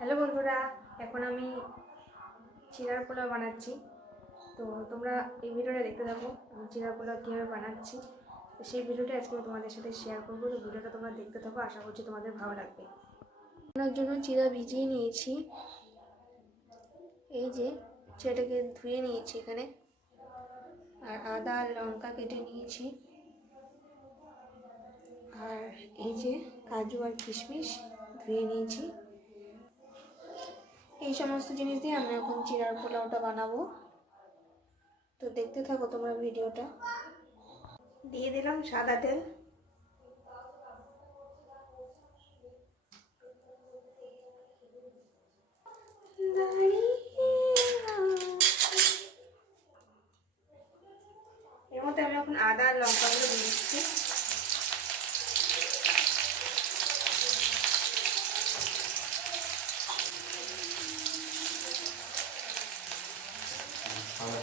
Hello বন্ধুরা, এখন আমি চিরার পোলাও বানাচ্ছি। তো তোমরা এই ভিডিওটা দেখতে থাকো, আমি চিরার পোলাও কীভাবে বানাচ্ছি। তো সেই ভিডিওটা আজকে তোমাদের সাথে শেয়ার করব। তো ভিডিওটা তোমরা দেখতে থাকো, আশা করছি তোমাদের ভালো লাগবে। বানানোর জন্য চিরা ভিজিয়ে নিয়েছি। এই যে সেটাকে ধুয়ে নিয়েছি এখানে। আর আদা আর লঙ্কা কেটে নিয়েছি। আর এই যে কাজু আর কিশমিশ ধুয়ে নিয়েছি। এই সমস্ত জিনিস দিয়ে আমরা এখন চিরার পোলাওটা বানাবো। তো দেখতে থাকো তোমরা ভিডিওটা। দিয়ে দিলাম সাদা তেল। এর মধ্যে আমি এখন আদা আর লঙ্কাগুলো দিয়ে দিচ্ছি।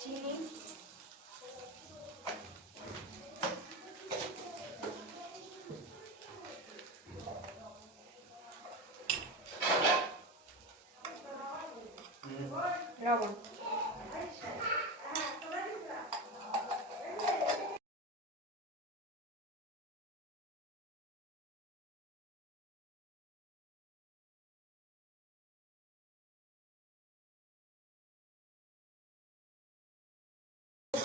тіні.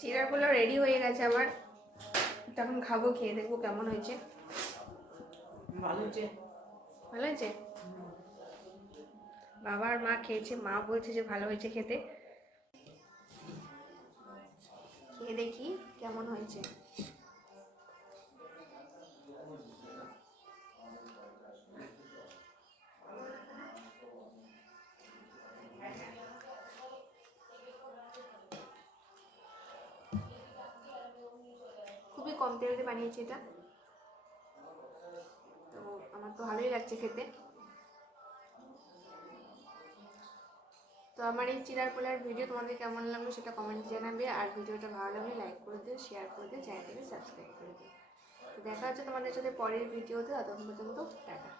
চিরার পোলাও রেডি হয়ে গেছে আমার। তখন খাব খেয়ে দেখব কেমন হয়েছে। ভালো হয়েছে? ভালো হয়েছে? বাবা আর মা খেয়েছে মা বলছে যে ভালো হয়েছে খেতে। খেয়ে দেখি কেমন হয়েছে। কম তেলতে বানিয়েছি এটা। তো আমার তো ভালোই লাগছে খেতে। তো আমার এই চিরার পোলার ভিডিও তোমাদের কেমন লাগল সেটা কমেন্টে জানাবে। আর ভিডিওটা ভালো লাগলে লাইক করে দিও শেয়ার করে দিও চ্যানেলটাকে সাবস্ক্রাইব করে দিও। দেখা হচ্ছে তোমাদের সাথে পরের ভিডিওতে ততক্ষণ পর্যন্ত টাটা।